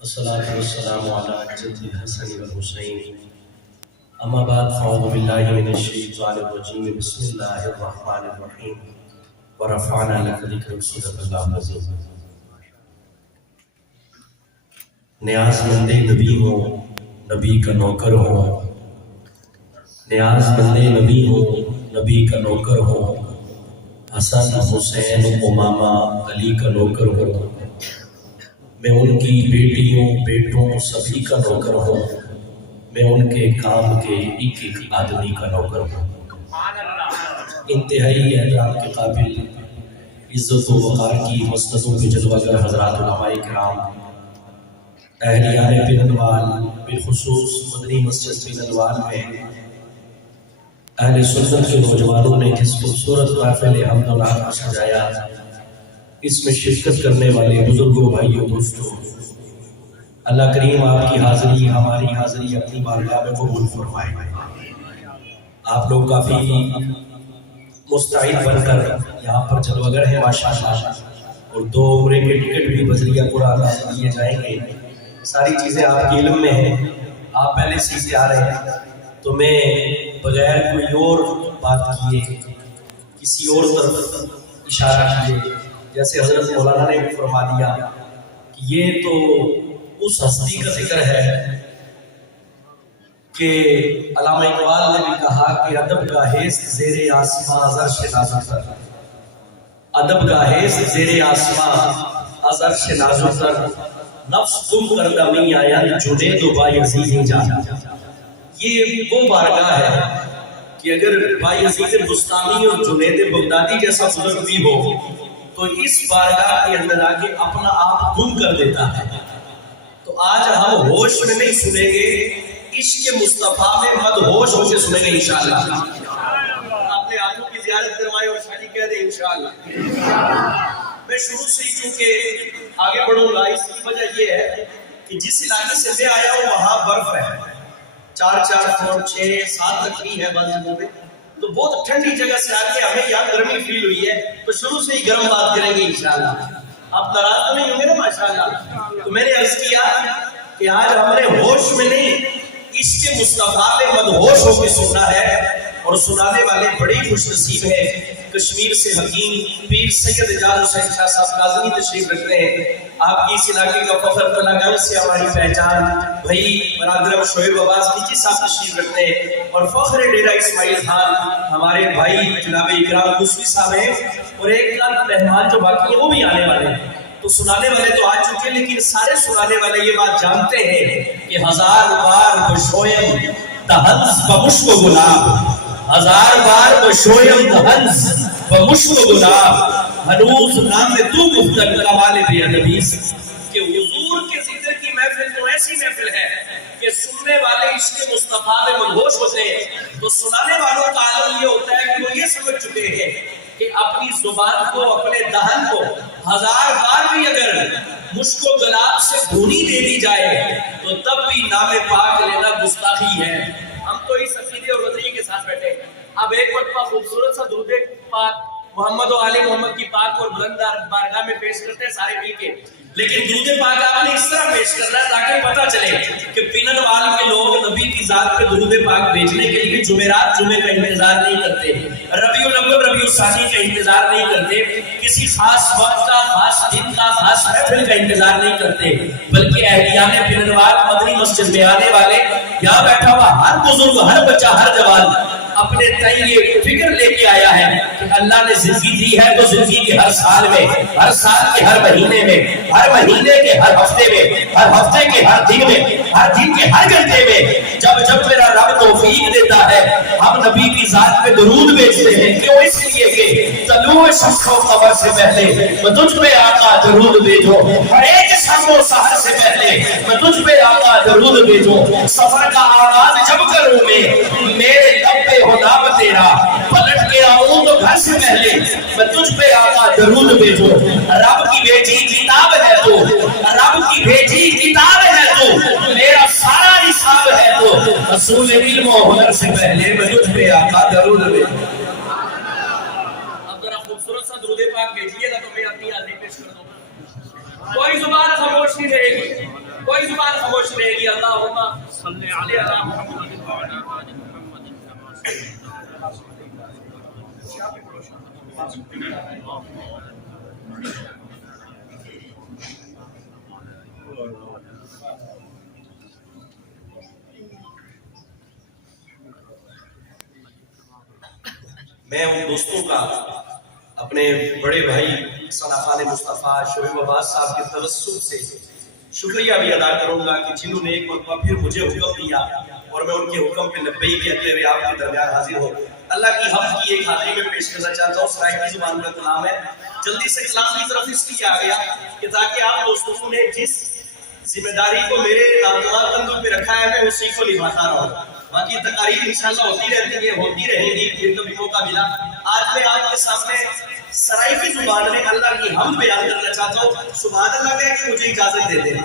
والصلاة والسلام على حضرت الحسن والحسین اما بعد فاعوذ باللہ من الشیطان الرجیم بسم اللہ الرحمن الرحیم ورفعنا لک ذکرک صدق اللہ العظیم۔ نیاز مند نبی ہو نبی کا نوکر ہو، نیاز مند نبی ہو نبی کا نوکر ہو، حسن حسین امامہ علی کا نوکر ہو، میں ان کی بیٹیوں بیٹوں سبھی کا نوکر ہوں، میں ان کے کام کے ایک ایک آدمی کا نوکر ہوں۔ انتہائی احترام کے قابل عزت و وقار کی مسندوں کے جلوہ گر حضرات علماء کرام، اہلیان پننوال، بالخصوص مدنی مسجد پننوال میں اہل سنت کے نوجوانوں نے جس خوبصورت محفل حمد و نعت سجایا، اس میں شرکت کرنے والے بزرگوں بھائیوں دوستوں، اللہ کریم آپ کی حاضری ہماری حاضری اپنی بارگاہ میں قبول فرمائے۔ آپ لوگ کافی مستعد بن کر یہاں پر جلوگر ہیں ماشاءاللہ، اور 2 عمرے کے ٹکٹ بھی بذریعہ قرآن سے دیے جائیں گے۔ ساری چیزیں آپ کے علم میں ہیں، آپ پہلے سے آ رہے ہیں، تو میں بغیر کوئی اور بات کیے کسی اور طرف اشارہ کیے، جیسے حضرت مولانا نے بھی فرما دیا کہ یہ تو اس ہستی کا ذکر ہے کہ علامہ اقبال نے بھی کہا کہ ادب کا حیث زیر آسمان عرش نازک تر، ادب کا حیث زیر آسمان عرش نازک تر، نفس تم کردہ میں آیا جنید و بایزید جان۔ یہ وہ بارگاہ ہے کہ اگر بایزید بستامی اور جنید بغدادی جیسا بزرگ بھی ہو تو اس بارگاہ کے اندر آگے اپنا آپ گم کر دیتا ہے۔ تو آج ہم ہوش میں نہیں سنیں گے، عشق مصطفیٰ میں مدہوش ہو کے سنیں گے انشاءاللہ۔ اپنے آنکھوں کی زیارت کروائے اور شادی کہہ دیں انشاءاللہ۔ میں شروع سے ہی چونکہ آگے بڑھوں گا، اس کی وجہ یہ ہے کہ جس علاقے سے میں آیا ہوں وہاں برف ہے، 4 فٹ 6 7 تک بھی ہے بعض جگہوں میں، تو بہت ٹھنڈی جگہ سے آگے ہمیں یہاں گرمی فیل ہوئی ہے، تو شروع سے ہی گرم بات کریں گے انشاءاللہ۔ آپ ناراض تو نہیں ہوں گے نا ماشاءاللہ؟ تو میں نے عرض کیا کہ آج ہم نے ہوش میں نہیں، عشق مصطفیٰ میں مدہوش ہو کے سننا ہے، اور سنانے والے بڑے خوش نصیب ہیں۔ کشمیر سے حکیم پیر سید اعجاز حسین شاہ صاحب کاظمی تشریف رکھتے ہیں۔ آپ کی اس علاقے کا فخر تلہ گنج سے ہماری پہچان بھائی برادرم شعیب عباس کیجی صاحب تشریف رکھتے ہیں، اور فخر ڈیرہ اسماعیل خان ہمارے بھائی جناب اکرام قصوی صاحب ہیں، اور ایک مہمان جو باقی ہیں وہ بھی آنے والے ہیں۔ تو سنانے والے تو آ چکے، لیکن سارے سنانے والے یہ بات جانتے ہیں کہ 1000 بار بشویم تہنس بمشک و گلاب، 1000 بار بشویم تہنس بمشک و گلاب، ہنوز نام تو گفتن کمال بے ادبیس، کہ حضور کے ذکر کی محفل تو ایسی محفل ہے کہ سننے والے عشق مصطفیٰ میں مدہوش ہوتے ہیں۔ تو سنانے والوں کا عالم یہ ہوتا ہے کہ وہ یہ سمجھ چکے ہیں کہ اپنی زبان کو، اپنے دہن کو 1000 بار بھی اگر مشک و گلاب سے دھونی دے دی جائے تو تب بھی نام پاک لینا گستاخی ہے۔ ہم تو اس عقیدے اور نظریے کے ساتھ بیٹھے۔ اب ایک مرتبہ خوبصورت سا درود پاک محمد و آل محمد کی پاک اور بلند بارگاہ میں پیش کرتے ہیں سارے مل کے، لیکن درود پاک آپ نے اس طرح پیش کرنا ہے تاکہ پتہ چلے کہ پننوال کے لوگ نبی کی ذات پہ درود پاک بھیجنے کے لیے جمعرات جمعے کا انتظار نہیں کرتے، ربیع الاول ربیع الثانی کا انتظار نہیں کرتے، کسی خاص وقت کا، خاص دن کا، خاص محفل کا انتظار نہیں کرتے، بلکہ اہلیان پننوال مدنی مسجد میں آنے والے، یہاں بیٹھا ہوا ہر بزرگ، ہر بچہ، ہر جوان اپنے تئیں یہ فکر لے کے آیا ہے کہ اللہ نے زندگی دی ہے تو زندگی کے ہر سال میں، ہر سال کے ہر مہینے میں، ہر مہینے کے ہر ہفتے میں، ہر ہفتے کے ہر دن میں، ہر دن کے ہر گھنٹے میں، جب جب میرا رب توفیق دیتا ہے ہم نبی کی ذات پہ درود بھیجتے ہیں۔ کیوں؟ اس لیے کہ طلوع شمس و قمر سے پہلے میں تجھ پہ آقا درود بھیجو، ہر ایک شب و سحر سے پہلے میں تجھ پہ آقا درود بھیجو، سفر کا آغاز جب کروں میں میرے لب پہ ہو نام تیرا، پلٹ کے آؤں تو گھر سے پہلے میں تجھ پہ آقا درود بھیجو، رب کی بھیجی کتاب ہے تو، رب کی بھیجی کتاب ہے تو، میرا سارا نصاب ہے تو، رسول علم و ہنر سے پہلے میں تجھ پہ آقا درود بھیجو۔ اب ذرا خوبصورت سا درود پاک بھیجیے گا تو میں اپنی حاضری پیش کر دوں گا۔ کوئی زبان خاموش نہیں رہے گی، کوئی کوئی زبان خاموش رہے گی. اللہم صلی علی محمد وعلی آل محمد كما صليت على میں ان دوستوں کا اپنے بڑے بھائی ثنا خان مصطفیٰ شعیب عباس صاحب کے توسط سے شکریہ بھی ادا کروں گا کہ جنہوں نے ایک مرتبہ پھر مجھے حکم دیا اور میں ان کے حکم پہ لبیک کہتے ہوئے آپ کے درمیان حاضر ہوں. اللہ کی حمد کی ایک حاضری میں پیش کرنا چاہتا ہوں. سرائکی زبان کا کلام ہے. جلدی سے کلام کی طرف اس لیے آ گیا کہ تاکہ آپ دوستوں نے جس ذمہ داری کو میرے ناتوان کندھوں پہ رکھا ہے میں اسی کو نبھاتا رہوں. باقی تقاریر انشاءاللہ ہوتی رہتی ہے، ہوتی رہیں گی. پھر کبھی موقع ملا آج میں آپ کے سامنے سرائکی زبان میں اللہ کی حمد بیان کرنا چاہتا ہوں. سبحان اللہ کہہ کے مجھے اجازت دے دیں.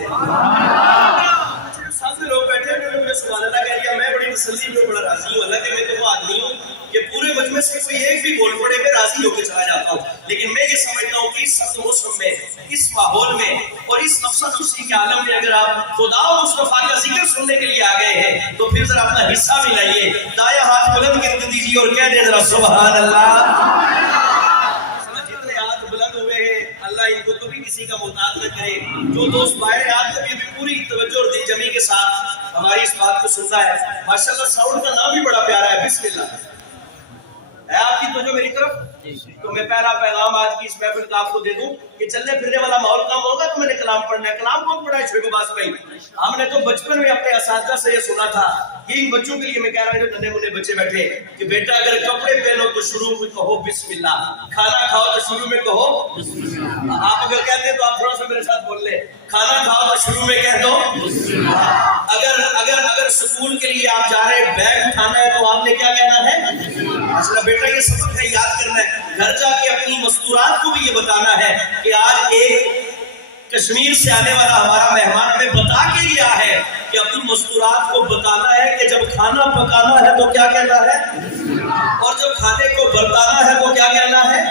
سامنے لوگ بیٹھے ہیں، میں سبحان اللہ کہہ دیا. میں بڑی تسلی میں بڑا راضی ہوں. اللہ کہ میں تو وہ آدمی ہوں کہ پورے مجمع سے کوئی ایک بھی بول پڑے میں راضی ہو کے چلا جاتا ہوں. لیکن میں یہ سمجھتا ہوں کہ اس سخت موسم میں، اس ماحول میں اور اس افسر خوشی کے عالم میں اگر آپ خدا و مصطفیٰ کا ذکر سننے کے لیے آ گئے ہیں تو پھر ذرا اپنا حصہ بھی لائیے. دایاں ہاتھ بلند کر دیجیے اور کہہ دیں ذرا سبحان اللہ. اللہ ان کو کبھی کسی کا محتاج نہ کرے. جو دوست باہر آج کبھی بھی پوری توجہ اور دل جمی کے ساتھ ہماری اس بات کو سنتا ہے. ماشاءاللہ ساؤنڈ کا نام بھی بڑا پیارا ہے. بسم اللہ ہے آپ کی توجہ میری طرف. تو میں پہلا پیغام آج کی اس محفل کا آپ کو دے دوں کہ چلنے پھرنے والا ماحول کام ہوگا تو میں نے کلام پڑھنا ہے. کلام کون پڑھا ہے؟ شعیب عباس بھائی. ہم نے تو بچپن میں اپنے اساتذہ سے یہ سنا تھا. ان بچوں کے لیے میں کہہ رہا ہوں جو ننھے منھے بچے بیٹھے کہ بیٹا اگر کپڑے پہنو تو شروع میں کہو بسم اللہ. کھانا کھاؤ تو شروع میں کہو بسم اللہ. آپ اگر کہتے ہیں تو آپ تھوڑا سا میرے ساتھ بول لیں. کھانا کھاؤ تو شروع میں کہہ دو بسم اللہ. اگر سکول کے لیے آپ جا رہے ہیں بیگ اٹھانا ہے تو آپ نے کیا کہنا ہے؟ اصلا بیٹا یہ سبق ہے، یاد کرنا ہے. گھر جا کے اپنی مستورات کو بھی یہ بتانا ہے کہ آج ایک کشمیر سے آنے والا ہمارا مہمان ہمیں بتا کے گیا ہے کہ اپنی مستورات کو بتانا ہے کہ جب کھانا پکانا ہے تو کیا کہنا ہے، اور جب کھانے کو برتانا ہے تو کیا کہنا ہے.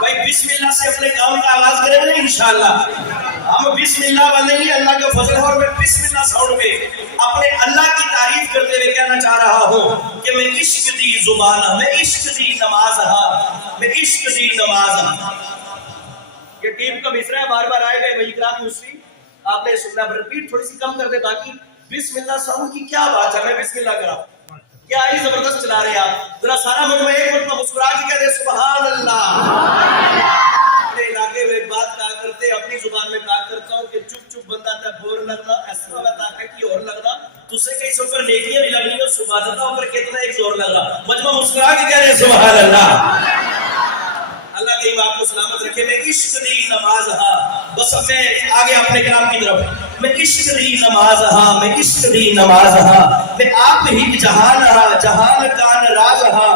بھائی بسم اللہ سے اپنے کام کا آغاز کریں گے انشاءاللہ. ہم بسم اللہ والے ہی اللہ کا فضل ہے. اور میں بسم اللہ ساؤنڈ میں اپنے اللہ کی تعریف کرتے ہوئے کہنا چاہ رہا ہوں کہ میں عشق دی زبان ہاں، میں عشق دی نماز ہاں، میں عشق دی نماز ہاں. یہ ٹیم کا مصرع ہے، بار بار آئے گئے. بھائی اکرام یوسفی آپ نے سننا، رپیٹ تھوڑی سی کم کر دے تاکہ بسم اللہ ساؤنڈ کی کیا بات ہے. میں بسم اللہ کرا کیا ہی زبردست چلا رہے ہیں آپ. ذرا سارا مجمع ایک مرتبہ مسکرا کے کہہ دے سبحان اللہ. اپنے علاقے میں ایک بات کہا کرتے، اپنی زبان میں کہا کرتا ہوں کہ چپ چپ بندہ تک بور لگنا ایسا میں طاقت کی اور لگنا تجھ سے کئی سفر نیکیاں بھی لگنی اور سبحان اللہ پر کتنا ایک زور لگ رہا. مجمع مسکرا کے کہہ رہے سبحان اللہ. اللہ کریم آپ کو سلامت رکھے. میں عشق دی نماز ہاں. بس اب میں آگے اپنے کلام کی طرف. میں عشق دی نماز ہاں، میں عشق دی نماز ہاں. میں آپ ہی جہان ہاں، جہان کان راز ہاں.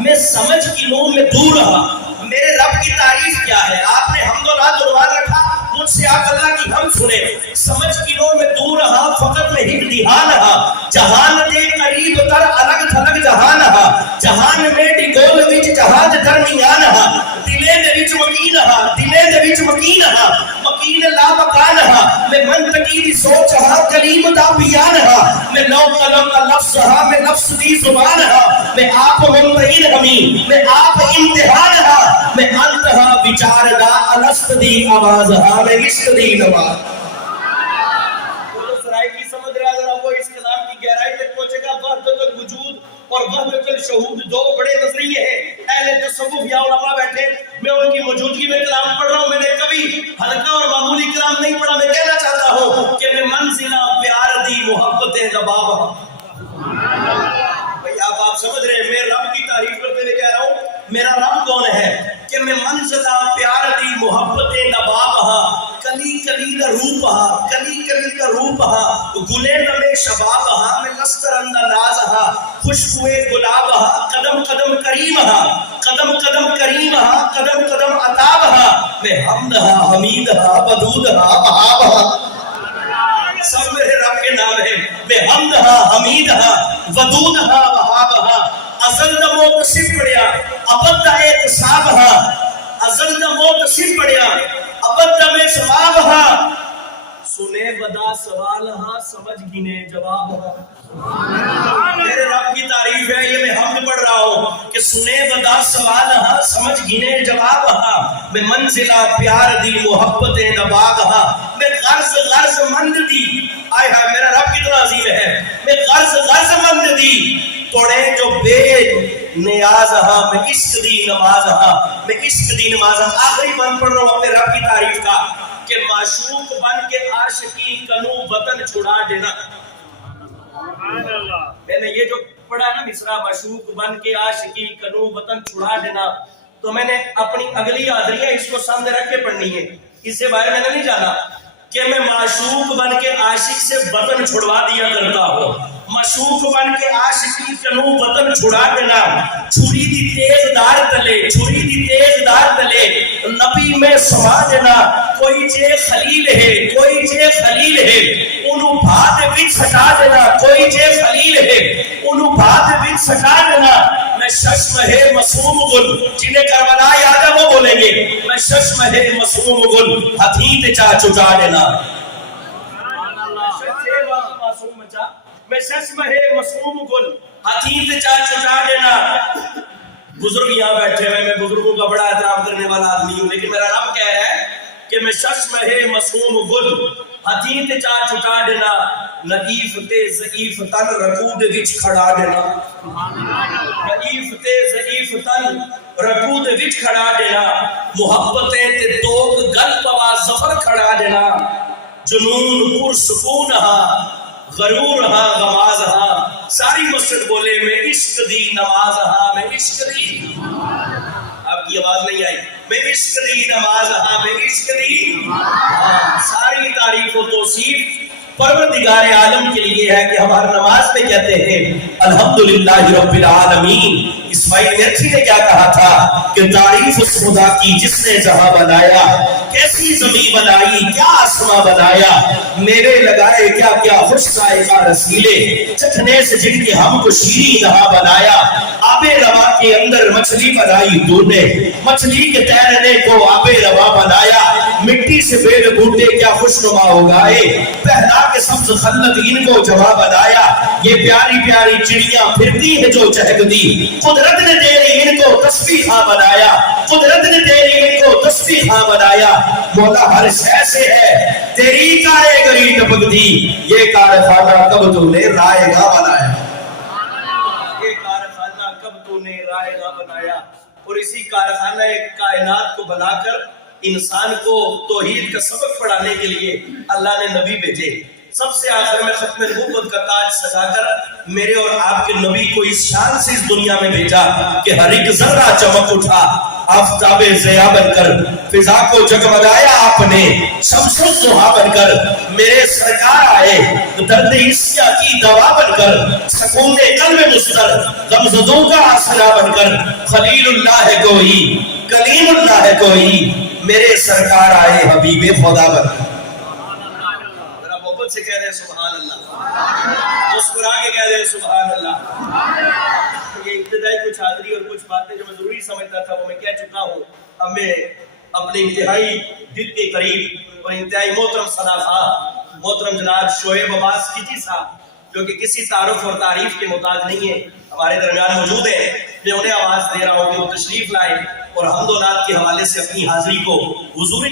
میں سمجھ کی نور میں دور ہاں. میرے رب کی تعریف کیا ہے؟ آپ نے حمد و نعت عنوان رکھا. مجھ سے آپ اللہ کی حمد سنیں. سمجھ کی نور میں دور ہاں، فقط میں ہی دھیان ہاں. جہان دے قریب تر الگ تھلگ جہان ہاں. جہان میں ڈگول وچ جہاز درمیان ہاں. دلے دے وچ مکین ہاں، دلے دے وچ مکین ہاں. مکین لا مکان ہاں. میں منطقی دی سوچ ہاں، کلیم دا بیان ہاں. میں نو قلم دا لفظ ہاں، میں لفظ دی زبان ہاں. میں آپ ممتحن ہمیں، میں آپ امتحان ہاں. میں انتہا بچار دا الست دی آواز ہاں. میں عشق دی نماز. سرائکی سمجھ رہا ذرا وہ اس کلام کی گہرائی تک پہنچے گا. وحدت الوجود اور وحدت الشہود دو بڑے نظریے ہیں. اہل تصوف یا علماء بیٹھے، میں ان کی موجودگی میں کلام پڑھ رہا ہوں. میں نے کبھی ہلکا اور معمولی کلام نہیں پڑھا. میں کہنا چاہتا ہوں کہ میں منزلہ پیار دی محبت رباب ہوں. بھئی آپ سمجھ رہے ہیں میں رب کی تعریف کرتے ہوئے کہہ رہا ہوں میرا رب کون ہے کہ میں منزلہ پیار دی محبت نباب ہاں. کلی کلی دا روپ ہاں، کلی کلی دا روپ ہاں. گلے نمے شباب ہاں. میں لشکر اندر ناز ہاں. خوشبوئے گلاب ہاں. قدم قدم کریم ہاں، قدم قدم کریم ہاں. قدم قدم عطاب ہاں. میں حمد ہاں، حمید ہاں، ودود ہاں، وہاب ہاں. سب میرے رب کے نام ہیں. میں حمد ہاں، حمید ہاں، ودود ہاں، وہاب ہاں. ازل دا موت صرف پڑیا ابد دا اعتصاب ہاں. ازل دا موت صرف پڑیا ابد دا میں ثواب ہاں. سنے ودا سوال ہاں سمجھ گنے جواب ہاں. میرے رب کی تعریف ہے یہ میں حمد پڑھ رہا ہوں کہ سنے ودا سوال ہاں سمجھ گنے جواب ہاں. میں منزلہ پیار دی محبت نباغ ہاں. میں غرض مند دی آئے ہاں میرا رب کتنا عظیم ہے. میں غرض مند دی توڑے جو بے نیاز ہاں. میں عشق دی نماز ہاں. میں عشق دی نماز ہاں. آخری بند پڑھ رہا ہوں اپنے رب کی تعریف کا کہ معشوق بن کے عاشقی کنو وطن چھڑا دینا. میں نے یہ جو پڑھا نا مصرع معشوق بن کے عاشقی کنو وطن چھڑا دینا تو میں نے اپنی اگلی حاضریاں اس کو سامنے رکھ کے پڑھنی ہے. اس سے باہر میں نے نہیں جانا کہ میں معشوق بن کے عاشق سے وطن چھڑوا دیا کرتا ہوں. معشوق بن کے عاشقی کنو وطن چھڑا دینا. چھری دی تیز دار تلے نبی میں سما دینا. کوئی جے خلیل ہے انہوں بھاد وچ سٹا دینا. کوئی جے خلیل ہے انہوں بھاد وچ سٹا دینا. میں ششم ہے معصوم گل جنہیں کربلا یاد ہے وہ بولیں گے. میں ششم ہے معصوم گل ہتھی چا چٹا دینا. میں ششم ہے معصوم گل ہتھی چا چٹا دینا. بزرگ یہاں بیٹھے ہوئے میں بزرگوں کا بڑا احترام کرنے والا آدمی ہوں لیکن میرا رب کہہ رہا ہے کہ میں ششم ہے معصوم گل ہتھی تے چا چٹا دینا. نحیف تے ضعیف تن رکوع دے وچ کھڑا دینا. نحیف تے ضعیف تن رکوع دے وچ کھڑا دینا. محبتیں تے توک گل پوا ظفر کھڑا دینا. جنون پر سکون ہاں غرور ہاں غماز ہاں. ساری مسجد بولے میں عشق دی نماز ہاں. میں عشق دی آپ کی آواز نہیں آئی. میں عشق دی نماز ہاں. میں عشق دی ساری تعریف و توصیف پروردگار عالم کے لیے ہے کہ ہماری نماز میں کہتے ہیں الحمدللہ رب العالمین. اسماعیل مرچی نے کیا کہا تھا کہ تعریف اس خدا کی جس نے جہاں بنایا. کیسی زمین بنائی کیا آسمان بنایا. میرے لگائے کیا کیا خوش ذائقہ رسیلے چکھنے سے جن کی ہم کو شیریں نہا بنایا. آب روا کے اندر مچھلی بنائی تو نے مچھلی کے تیرنے کو آب روا بنایا. مٹی سے پیڑ بوٹے کیا خوشنما ہو گائے پہلا کے سبز خلت ان کو جواب بنایا. یہ پیاری پیاری چڑیاں پھرتی ہے جو چہک دی. قدرت نے تیری ان کو تسبیح بنایا. قدرت نے تیری ان کو تسبیح بنایا. مولا ہر شے سے ہے تیری کاریگری ٹپک دی. یہ کارخانہ کب تو نے رائے گاہ بنایا. یہ کارخانہ کب تو نے رائے گاہ بنایا. اور اسی کارخانہ کائنات کو بنا کر انسان کو توحید کا سبق پڑھانے کے لیے اللہ نے نبی بھیجے. سب سے آخر میں ختم نبوت کا تاج سجا کر میرے اور آپ کے نبی کو اس شان سے اس دنیا میں بھیجا کہ ہر ایک ذرہ چمک اٹھا. آفتاب ضیاء بن کر فضا کو جگمگایا آپ نے. شمس الضحیٰ بن کر میرے سرکار آئے. درد عشق کی دوا بن کر سکون قلب مستر غمزدوں کا آسرا بن کر. خلیل اللہ ہے کوئی کلیم اللہ ہے کوئی میرے سرکار آئے حبیب خدا بن کر. سے کہہ رہے سبحان اللہ. مسکرا کے کہہ رہے سبحان اللہ. یہ ابتدائی کچھ حاضری اور کچھ باتیں جو میں ضروری سمجھتا تھا وہ میں کہہ چکا ہوں. اب میں اپنے انتہائی دل کے قریب اور انتہائی محترم صداقہ محترم جناب شعیب عباس کیجی صاحب جو کہ کسی تعارف اور تعریف کے محتاج نہیں ہے ہمارے درمیان موجود ہیں. میں انہیں آواز دے رہا ہوں کہ وہ تشریف لائیں اور حمد و نعت کے حوالے سے اپنی حاضری کو حضور